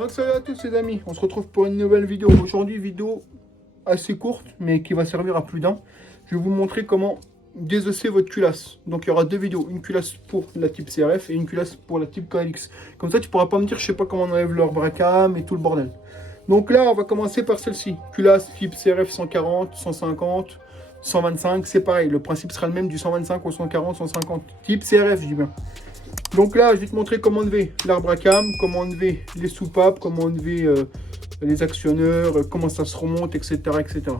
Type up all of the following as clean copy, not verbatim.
Donc salut à tous les amis, on se retrouve pour une nouvelle vidéo. Aujourd'hui, vidéo assez courte, mais qui va servir à plus d'un. Je vais vous montrer comment désosser votre culasse. Donc il y aura deux vidéos, une culasse pour la type CRF et une culasse pour la type KLX. Comme ça, tu pourras pas me dire, je sais pas comment on enlève leur bracam et tout le bordel. Donc là, on va commencer par celle-ci. Culasse type CRF 140, 150, 125, c'est pareil. Le principe sera le même du 125 au 140, 150. Type CRF, je dis bien. Donc là, je vais te montrer comment enlever l'arbre à cam, comment enlever les soupapes, comment enlever les actionneurs, comment ça se remonte, etc. etc.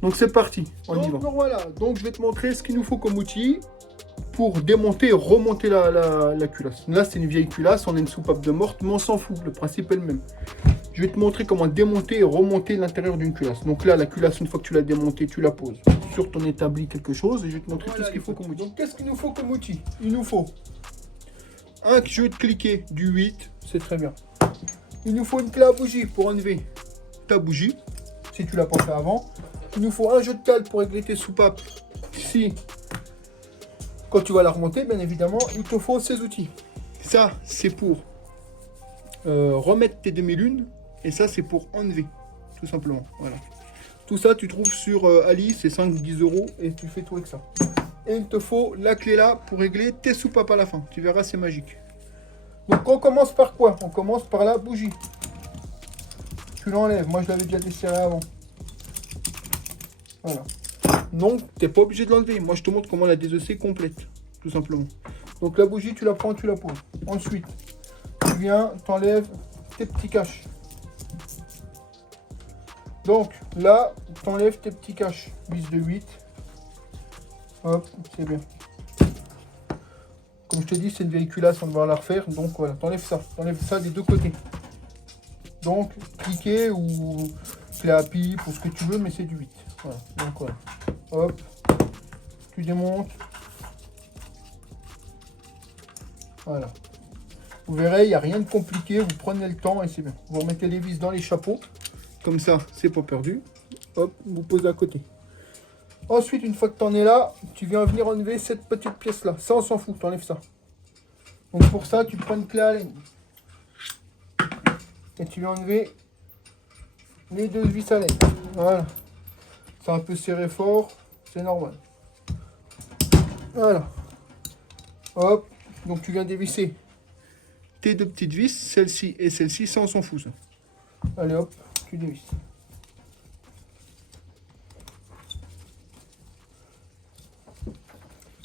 Donc c'est parti, on y va. Donc voilà, donc je vais te montrer ce qu'il nous faut comme outil pour démonter et remonter la culasse. Là, c'est une vieille culasse, on a une soupape de morte, mais on s'en fout, le principe est le même. Je vais te montrer comment démonter et remonter l'intérieur d'une culasse. Donc là, la culasse, une fois que tu l'as démontée, tu la poses sur ton établi quelque chose et je vais te montrer tout ce qu'il faut comme outil. Donc qu'est-ce qu'il nous faut comme outil? Il nous faut un jeu de cliquet du 8, c'est très bien. Il nous faut une clé à bougie pour enlever ta bougie, si tu l'as pas fait avant. Il nous faut un jeu de cale pour régler tes soupapes. Si, quand tu vas la remonter, bien évidemment, il te faut ces outils. Ça, c'est pour remettre tes demi-lunes. Et ça, c'est pour enlever, tout simplement. Voilà. Tout ça, tu trouves sur Ali, c'est 5-10 € et tu fais tout avec ça. Et il te faut la clé là pour régler tes soupapes à la fin. Tu verras, c'est magique. Donc on commence par quoi? On commence par la bougie. Tu l'enlèves. Moi, je l'avais déjà desserré avant. Voilà. Donc, tu n'es pas obligé de l'enlever. Moi, je te montre comment la désosser complète. Tout simplement. Donc la bougie, tu la prends, tu la poses. Ensuite, tu viens, tu enlèves tes petits caches. Donc là, tu enlèves tes petits caches. Vis de 8. Hop, c'est bien. Comme je te dis, c'est une vieille culasse, on va la refaire. Donc voilà, t'enlèves ça. T'enlèves ça des deux côtés. Donc, cliquer ou clé à pipe ou ce que tu veux, mais c'est du 8. Voilà, donc voilà. Hop, tu démontes. Voilà. Vous verrez, il n'y a rien de compliqué. Vous prenez le temps et c'est bien. Vous remettez les vis dans les chapeaux. Comme ça, c'est pas perdu. Hop, vous posez à côté. Ensuite, une fois que tu en es là, tu viens venir enlever cette petite pièce-là. Ça, on s'en fout, tu enlèves ça. Donc pour ça, tu prends une clé à laine. Et tu viens enlever les deux vis à laine. Voilà. C'est un peu serré fort, c'est normal. Voilà. Hop. Donc tu viens dévisser tes deux petites vis, celle-ci et celle-ci, ça on s'en fout ça. Allez hop, tu dévisses.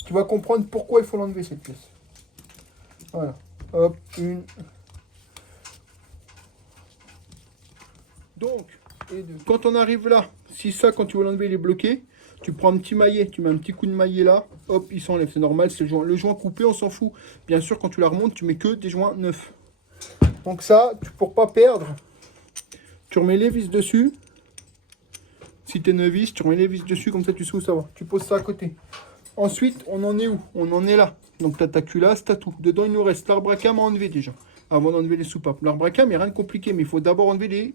Tu vas comprendre pourquoi il faut l'enlever cette pièce. Voilà. Hop, une. Donc, et deux. Quand on arrive là, si ça, quand tu veux l'enlever, il est bloqué, tu prends un petit maillet, tu mets un petit coup de maillet là, hop, il s'enlève. C'est normal, c'est le joint. Le joint coupé, on s'en fout. Bien sûr, quand tu la remontes, tu mets que des joints neufs. Donc ça, pour pas perdre, tu remets les vis dessus. Si tu es novice, tu remets les vis dessus, comme ça tu sais où ça va. Tu poses ça à côté. Ensuite, on en est où? On en est là. Donc, tu as ta culasse, tu as tout. Dedans, il nous reste l'arbre à cam à enlever déjà, avant d'enlever les soupapes. L'arbre à cam, il n'y a rien de compliqué, mais il faut d'abord enlever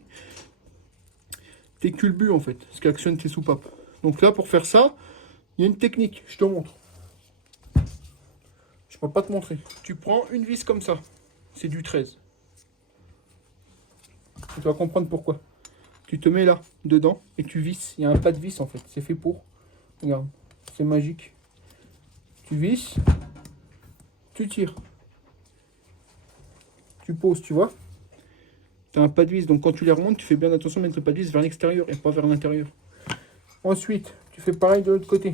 tes culbus, en fait, ce qui actionne tes soupapes. Donc là, pour faire ça, il y a une technique. Je te montre. Je ne peux pas te montrer. Tu prends une vis comme ça. C'est du 13. Tu vas comprendre pourquoi. Tu te mets là, dedans, et tu visses. Il y a un pas de vis, en fait. C'est fait pour. Regarde, c'est magique. Tu visses, tu tires, tu poses, tu vois. Tu as un pas de vis, donc quand tu les remontes, tu fais bien attention de mettre le pas de vis vers l'extérieur et pas vers l'intérieur. Ensuite, tu fais pareil de l'autre côté.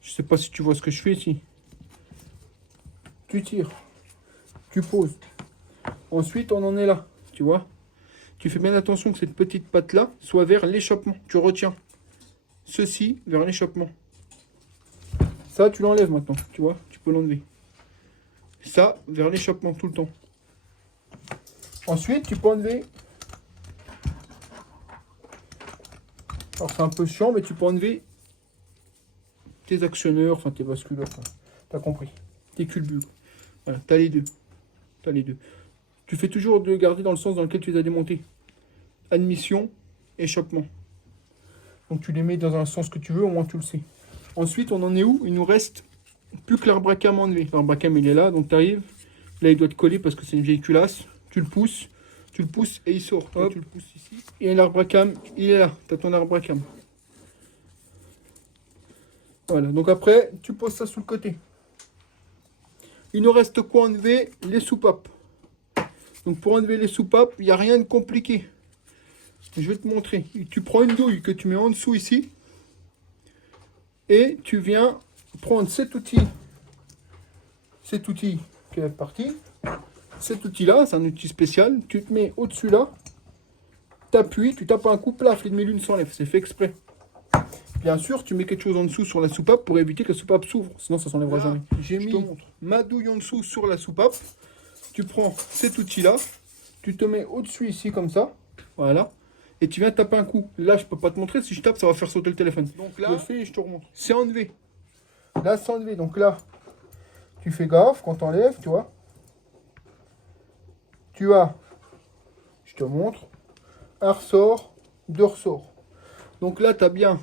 Je sais pas si tu vois ce que je fais ici. Tu tires, tu poses. Ensuite, on en est là, tu vois. Tu fais bien attention que cette petite patte-là soit vers l'échappement. Tu retiens ceci vers l'échappement. Ça, tu l'enlèves maintenant, tu vois, tu peux l'enlever. Ça, vers l'échappement tout le temps. Ensuite, tu peux enlever. Alors, c'est un peu chiant, mais tu peux enlever tes actionneurs, enfin tes basculeurs. Tu as compris. Tes culbus. Voilà, tu as les deux. Tu as les deux. Tu fais toujours de garder dans le sens dans lequel tu les as démontés. Admission, échappement. Donc, tu les mets dans un sens que tu veux, au moins tu le sais. Ensuite, on en est où? Il nous reste plus que l'arbre à cam à enlever. L'arbre à cam, il est là, donc tu arrives, Là, il doit te coller parce que c'est une vieille culasse. Tu le pousses et il sort. Hop. Tu le pousses ici. Et l'arbre à cam, il est là. Tu as ton arbre à cam. Voilà, donc après, tu poses ça sous le côté. Il nous reste quoi enlever? Les soupapes. Donc pour enlever les soupapes, il n'y a rien de compliqué. Je vais te montrer. Tu prends une douille que tu mets en dessous ici. Et tu viens prendre cet outil. Cet outil qui est parti. Cet outil-là, c'est un outil spécial. Tu te mets au-dessus là. Tu appuies, tu tapes un coup, plaf, les demi-lunes s'enlèvent. C'est fait exprès. Bien sûr, tu mets quelque chose en dessous sur la soupape pour éviter que la soupape s'ouvre. Sinon, ça s'enlèvera jamais. J'ai mis ma douille en dessous sur la soupape. Tu prends cet outil-là. Tu te mets au-dessus ici comme ça. Voilà. Et tu viens taper un coup. Là, je peux pas te montrer. Si je tape, ça va faire sauter le téléphone. Donc là, je le fais et je te remonte. C'est enlevé. Là, c'est enlevé. Donc là, tu fais gaffe quand tu enlèves, tu vois. Tu as, je te montre, un ressort, deux ressorts. Donc là, tu as bien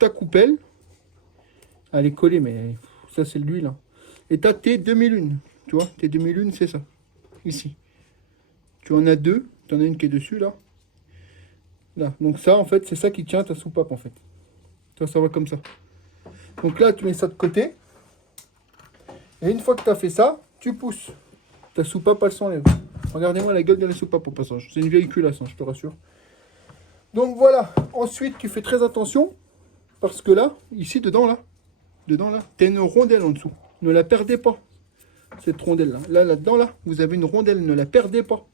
ta coupelle. Elle est collée, mais ça, c'est de l'huile. Hein. Et tu as tes demi-lunes. Tu vois, tes demi-lunes, c'est ça. Ici. Tu en as deux. Tu en as une qui est dessus, là. Là. Donc ça, en fait, c'est ça qui tient ta soupape, en fait. Ça va comme ça. Donc là, tu mets ça de côté. Et une fois que tu as fait ça, tu pousses. Ta soupape, elle s'enlève. Regardez-moi la gueule de la soupape au passage. C'est une vieille culasse, hein, je te rassure. Donc voilà. Ensuite, tu fais très attention. Parce que là, ici, dedans, là, tu as une rondelle en dessous. Ne la perdez pas. Cette rondelle-là. Là-dedans, là, vous avez une rondelle. Ne la perdez pas.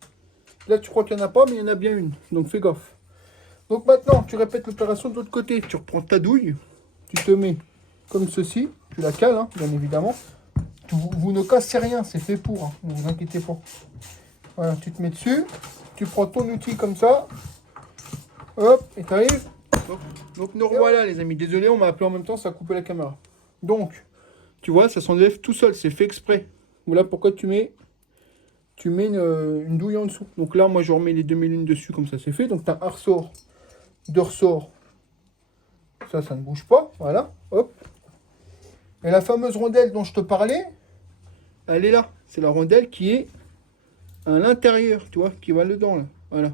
Là, tu crois qu'il n'y en a pas, mais il y en a bien une. Donc, fais gaffe. Donc maintenant, tu répètes l'opération de l'autre côté. Tu reprends ta douille. Tu te mets comme ceci. Tu la cales, hein, bien évidemment. Vous ne cassez rien. C'est fait pour. Hein, ne vous inquiétez pas. Voilà, tu te mets dessus. Tu prends ton outil comme ça. Hop, et tu arrives. Donc nous revoilà, les amis. Désolé, on m'a appelé en même temps, ça a coupé la caméra. Donc, tu vois, ça s'enlève tout seul. C'est fait exprès. Voilà pourquoi tu mets une douille en dessous. Donc là, moi, je remets les demi-lunes dessus, comme ça, c'est fait. Donc, tu as un ressort, deux ressorts. Ça ne bouge pas. Voilà, hop. Et la fameuse rondelle dont je te parlais, elle est là. C'est la rondelle qui est à l'intérieur, tu vois, qui va dedans, là. Voilà.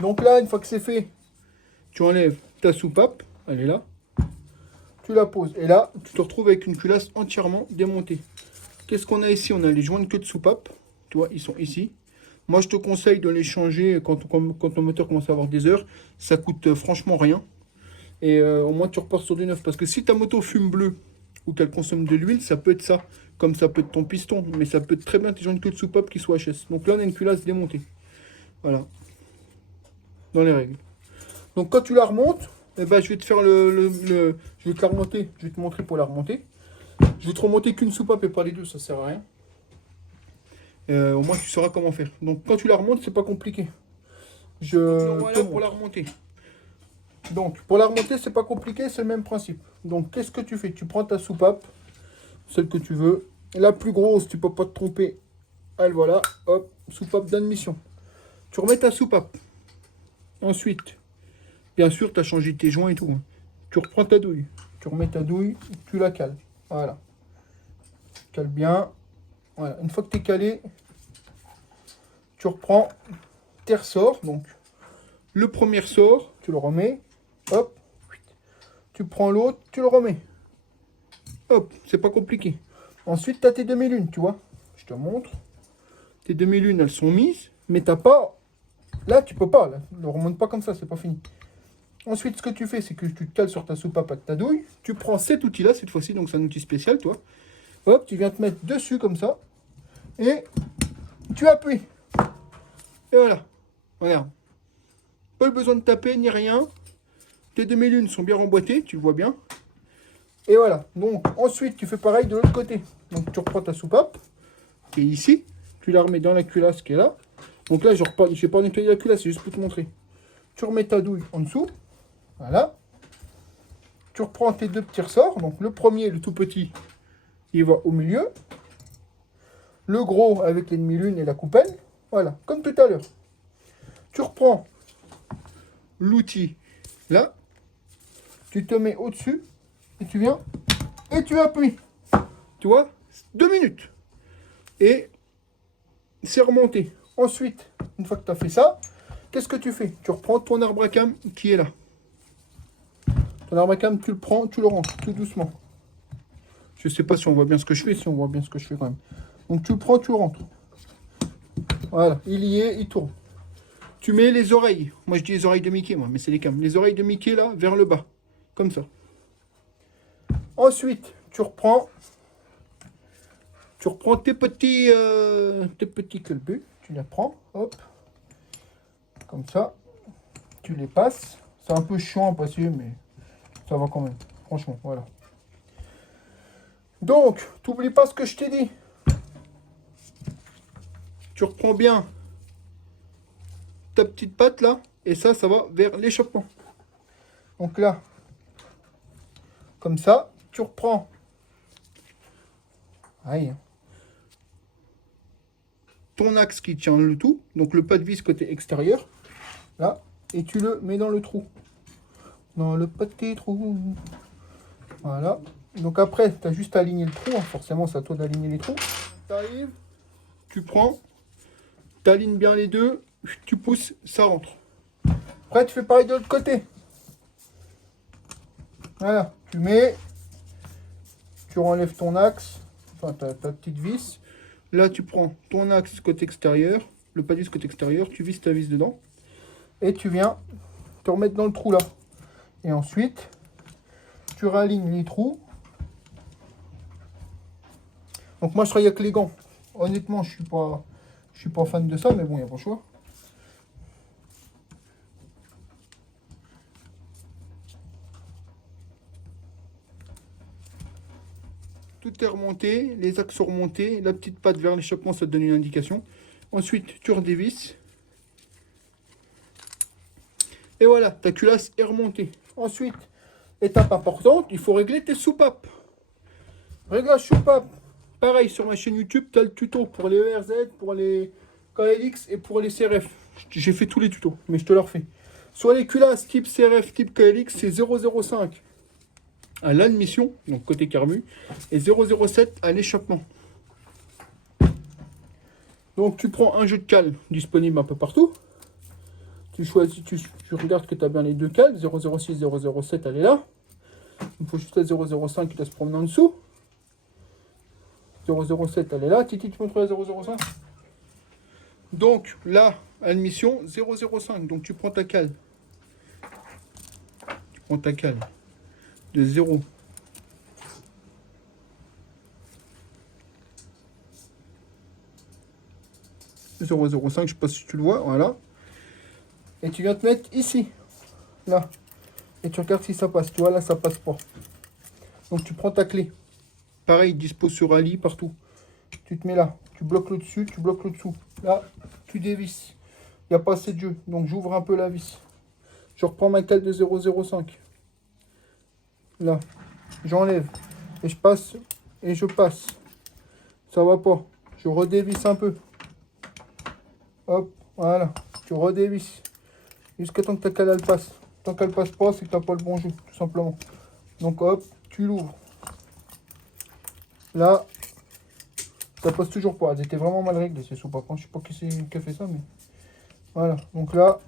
Donc là, une fois que c'est fait, tu enlèves ta soupape. Elle est là. Tu la poses. Et là, tu te retrouves avec une culasse entièrement démontée. Qu'est-ce qu'on a ici? On a les joints de queue de soupape. Tu vois, ils sont ici. Moi, je te conseille de les changer quand ton moteur commence à avoir des heures. Ça coûte franchement rien. Et au moins, tu repars sur du neuf. Parce que si ta moto fume bleu ou qu'elle consomme de l'huile, ça peut être ça. Comme ça peut être ton piston. Mais ça peut être très bien tes joints de queue de soupape qui soient HS. Donc là, on a une culasse démontée. Voilà. Dans les règles. Donc quand tu la remontes, eh ben, je vais te faire je vais te la remonter. Je vais te montrer pour la remonter. Je vais te remonter qu'une soupape et pas les deux, ça sert à rien. Au moins tu sauras comment faire. Donc quand tu la remontes, c'est pas compliqué. Voilà pour la remonter. Donc pour la remonter, c'est pas compliqué, c'est le même principe. Donc qu'est-ce que tu fais? Tu prends ta soupape, celle que tu veux. La plus grosse, tu peux pas te tromper. Elle voilà, hop, soupape d'admission. Tu remets ta soupape. Ensuite, bien sûr, tu as changé tes joints et tout. Tu reprends ta douille. Tu remets ta douille, tu la cales. Voilà. Cale bien. Voilà. Une fois que tu es calé, tu reprends tes ressorts. Donc, le premier ressort, tu le remets. Hop. Tu prends l'autre, tu le remets. Hop, c'est pas compliqué. Ensuite, tu as tes demi-lunes, tu vois. Je te montre. Tes demi-lunes, elles sont mises. Mais t'as pas... Là, tu peux pas. Là. Ne remonte pas comme ça, c'est pas fini. Ensuite, ce que tu fais, c'est que tu te cales sur ta soupape avec ta douille. Tu prends cet outil-là, cette fois-ci, donc c'est un outil spécial, toi. Hop, tu viens te mettre dessus comme ça. Et tu appuies. Et voilà. Regarde. Pas eu besoin de taper ni rien. Tes demi-lunes sont bien remboîtées, tu le vois bien. Et voilà. Donc, ensuite, tu fais pareil de l'autre côté. Donc, tu reprends ta soupape, qui est ici. Tu la remets dans la culasse qui est là. Donc là, je vais pas nettoyer la culasse, c'est juste pour te montrer. Tu remets ta douille en dessous. Voilà. Tu reprends tes deux petits ressorts. Donc le premier, le tout petit, il va au milieu. Le gros avec les demi-lunes et la coupelle. Voilà, comme tout à l'heure. Tu reprends l'outil là. Tu te mets au-dessus. Et tu viens et tu appuies. Tu vois? 2 minutes. Et c'est remonté. Ensuite, une fois que tu as fait ça, qu'est-ce que tu fais? Tu reprends ton arbre à cam qui est là. Ton arbre à cam, tu le prends, tu le rentres tout doucement. Je sais pas si on voit bien ce que je fais, si on voit bien ce que je fais quand même. Donc tu le prends, tu le rentres. Voilà, il y est, il tourne. Tu mets les oreilles. Moi je dis les oreilles de Mickey, moi, mais c'est les cams. Les oreilles de Mickey là, vers le bas. Comme ça. Ensuite, tu reprends tes petits culbus. Tu les prends, hop. Comme ça. Tu les passes. C'est un peu chiant à passer, mais ça va quand même. Franchement, voilà. Donc, t'oublies pas ce que je t'ai dit. Tu reprends bien ta petite patte là. Et ça va vers l'échappement. Donc là, comme ça, tu reprends. Aïe. Ton axe qui tient le tout. Donc le pas de vis côté extérieur. Là. Et tu le mets dans le trou. Dans le petit trou. Voilà. Donc après, tu as juste à aligner le trou. Hein. Forcément, c'est à toi d'aligner les trous. Tu arrives, tu prends, tu alignes bien les deux, tu pousses, ça rentre. Après, tu fais pareil de l'autre côté. Voilà. Tu mets, tu renlèves ton axe, enfin ta petite vis. Là, tu prends ton axe côté extérieur, le pas de vis côté extérieur, tu vises ta vis dedans. Et tu viens te remettre dans le trou là. Et ensuite, tu réalignes les trous. Donc moi je travaille avec les gants. Honnêtement, je suis pas fan de ça, mais bon, il n'y a pas le choix. Tout est remonté, les axes sont remontés, la petite patte vers l'échappement, ça te donne une indication. Ensuite, tu redévisses. Et voilà, ta culasse est remontée. Ensuite, étape importante, il faut régler tes soupapes. Réglage soupape. Pareil, sur ma chaîne YouTube, tu as le tuto pour les ERZ, pour les KLX et pour les CRF. J'ai fait tous les tutos, mais je te le refais. Sur les culasses type CRF, type KLX, c'est 0,05 à l'admission, donc côté carbu, et 0,07 à l'échappement. Donc tu prends un jeu de cale disponible un peu partout. Tu choisis, tu regardes que tu as bien les deux cales, 0,06, 0,07, elle est là. Il faut juste la 0,05 qui doit se promener en dessous. 0,07, elle est là. Titi, tu montres la 0,05. Donc là, admission 0,05. Donc tu prends ta cale. Tu prends ta cale de 0. 0,05, je sais pas si tu le vois, voilà. Et tu viens te mettre ici, là. Et tu regardes si ça passe. Tu vois, là, ça passe pas. Donc tu prends ta clé. Pareil, dispo sur un lit, partout. Tu te mets là. Tu bloques le dessus, tu bloques le dessous. Là, tu dévisses. Il n'y a pas assez de jeu. Donc j'ouvre un peu la vis. Je reprends ma cale de 0,05. Là. J'enlève. Et je passe. Et je passe. Ça va pas. Je redévisse un peu. Hop. Voilà. Tu redévisses. Jusqu'à temps que ta cale elle passe. Tant qu'elle passe pas, c'est que tu n'as pas le bon jeu. Tout simplement. Donc hop. Tu l'ouvres. Là. Ça passe toujours pas. Elles étaient vraiment mal réglées ces soupapes. Je sais pas qui a fait ça, mais. Voilà. Donc là.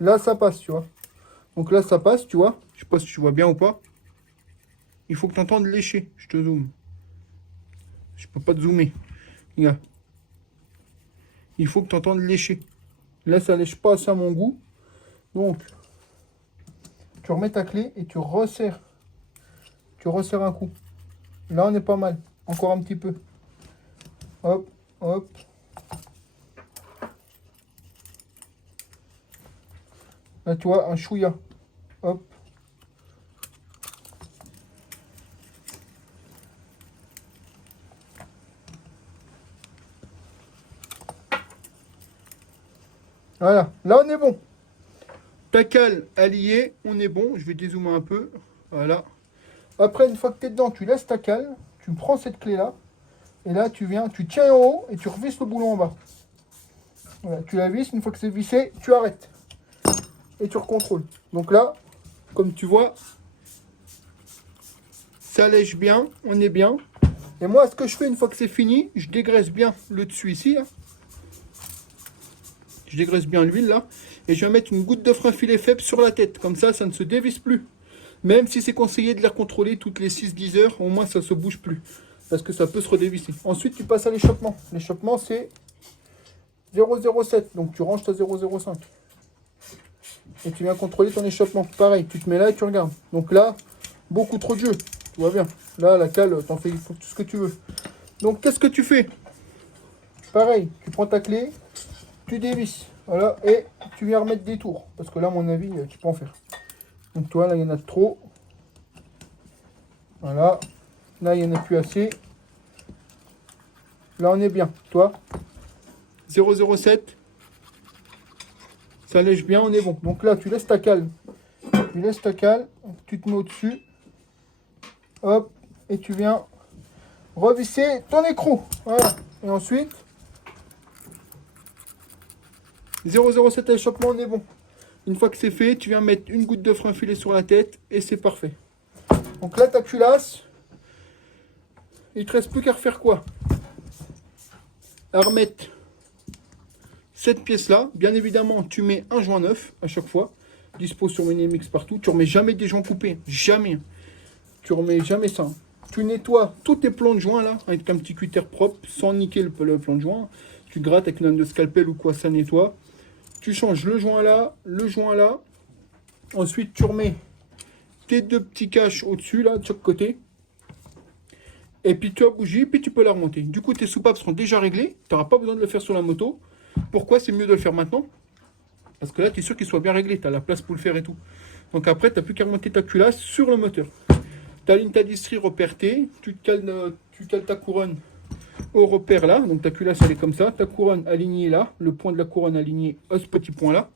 Là, ça passe, tu vois. Donc là, ça passe, tu vois. Je sais pas si tu vois bien ou pas. Il faut que tu entendes lécher. Je te zoome. Je peux pas te zoomer. Regarde. Il faut que tu entendes lécher. Là, ça lèche pas assez à mon goût. Donc, tu remets ta clé et tu resserres. Tu resserres un coup. Là, on est pas mal. Encore un petit peu. Hop, hop. Là, tu vois, un chouïa. Hop. Voilà, là, on est bon. Ta cale alliée, on est bon. Je vais dézoomer un peu. Voilà. Après, une fois que tu es dedans, tu laisses ta cale. Tu prends cette clé-là. Et là, tu viens, tu tiens en haut et tu revisses le boulon en bas. Voilà, tu la visses. Une fois que c'est vissé, tu arrêtes. Et tu recontrôles. Donc là, comme tu vois, Ça lèche bien, on est bien. Et moi, ce que je fais une fois que c'est fini, je dégraisse bien le dessus ici. Là. Je dégraisse bien l'huile là. Et je vais mettre une goutte de frein filet faible sur la tête. Comme ça ne se dévisse plus. Même si c'est conseillé de les contrôler toutes les 6-10 heures, au moins ça ne se bouge plus. Parce que ça peut se redévisser. Ensuite, tu passes à l'échappement. L'échappement, c'est 0,07. Donc, tu ranges ta 0,05. Et tu viens contrôler ton échappement. Pareil, tu te mets là et tu regardes. Donc là, beaucoup trop de jeu. Tu vois bien. Là, la cale, t'en fais tout ce que tu veux. Donc, qu'est-ce que tu fais? Pareil, tu prends ta clé, tu dévisses. Voilà, et tu viens remettre des tours. Parce que là, à mon avis, tu peux en faire. Donc, toi, là, il y en a trop. Voilà. Là, il n'y en a plus assez. Là, on est bien. Toi, 0,07. Ça lèche bien, on est bon. Donc là, tu laisses ta cale. Tu laisses ta cale. Tu te mets au-dessus. Hop. Et tu viens revisser ton écrou. Voilà. Et ensuite, 0,07 à l'échappement, on est bon. Une fois que c'est fait, tu viens mettre une goutte de frein filé sur la tête. Et c'est parfait. Donc là, ta culasse. Il te reste plus qu'à refaire quoi? À remettre cette pièce-là. Bien évidemment, tu mets un joint neuf à chaque fois. Dispo sur Minimix partout. Tu remets jamais des joints coupés. Jamais. Tu remets jamais ça. Tu nettoies tous tes plans de joints là, avec un petit cutter propre, sans niquer le plan de joint. Tu grattes avec une lame de scalpel ou quoi, ça nettoie. Tu changes le joint là, le joint là. Ensuite, tu remets tes deux petits caches au-dessus là, de chaque côté. Et puis tu as bougie, puis tu peux la remonter. Du coup, tes soupapes seront déjà réglées. Tu n'auras pas besoin de le faire sur la moto. Pourquoi c'est mieux de le faire maintenant? Parce que là, tu es sûr qu'il soit bien réglé. Tu as la place pour le faire et tout. Donc après, tu n'as plus qu'à remonter ta culasse sur le moteur. Tu alignes ta distrie repère T. Tu cales ta couronne au repère là. Donc ta culasse, elle est comme ça. Ta couronne alignée là. Le point de la couronne aligné à ce petit point là.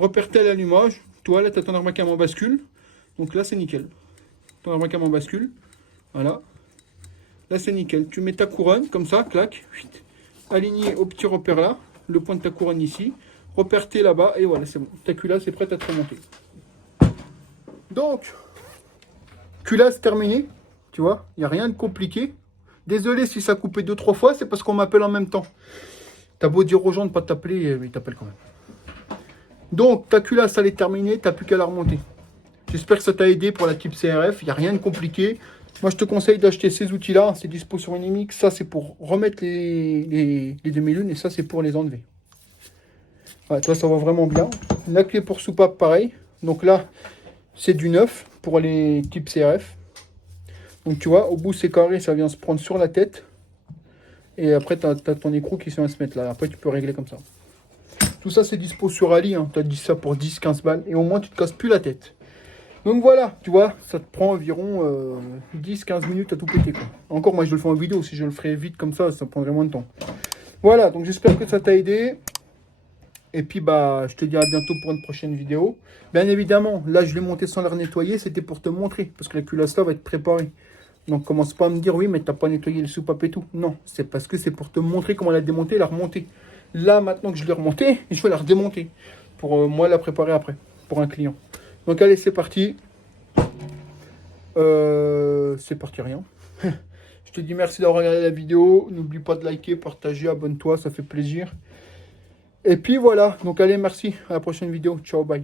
Repère T à l'allumage. Toi, là, tu as ton armacaam en bascule. Donc là, c'est nickel. Ton armacaam en bascule. Voilà. Là, c'est nickel. Tu mets ta couronne comme ça. Clac. Aligné au petit repère là. Le point de ta couronne ici. Repère T là-bas. Et voilà, c'est bon. Ta culasse est prête à te remonter. Donc, culasse terminée. Tu vois, il n'y a rien de compliqué. Désolé si ça a coupé 2-3 fois. C'est parce qu'on m'appelle en même temps. T'as beau dire aux gens de ne pas t'appeler, mais ils t'appellent quand même. Donc, ta culasse, elle est terminée. Tu n'as plus qu'à la remonter. J'espère que ça t'a aidé pour la type CRF. Il n'y a rien de compliqué. Moi, je te conseille d'acheter ces outils-là. C'est dispo sur Minimix. Ça, c'est pour remettre les demi-lunes. Et ça, c'est pour les enlever. Ouais, toi, ça va vraiment bien. La clé pour soupape, pareil. Donc là, c'est du neuf pour les types CRF. Donc tu vois, au bout, c'est carré. Ça vient se prendre sur la tête. Et après, tu as ton écrou qui vient se mettre là. Après, tu peux régler comme ça. Tout ça, c'est dispo sur Ali. Hein. Tu as dit ça pour 10-15 balles. Et au moins, tu ne te casses plus la tête. Donc voilà, tu vois, ça te prend environ 10-15 minutes à tout péter, quoi. Encore, moi, je le fais en vidéo. Si je le ferais vite comme ça prendrait moins de temps. Voilà, donc j'espère que ça t'a aidé. Et puis, bah, je te dis à bientôt pour une prochaine vidéo. Bien évidemment, là, je l'ai monté sans la nettoyer. C'était pour te montrer. Parce que la culasse là va être préparée. Donc, commence pas à me dire, oui, mais t'as pas nettoyé le soupape et tout. Non, c'est parce que c'est pour te montrer comment la démonter et la remonter. Là, maintenant que je l'ai remontée, je vais la redémonter. Pour moi, la préparer après. Pour un client. Donc allez, c'est parti. C'est parti rien. Je te dis merci d'avoir regardé la vidéo. N'oublie pas de liker, partager, abonne-toi, ça fait plaisir. Et puis voilà. Donc allez, merci. À la prochaine vidéo. Ciao, bye.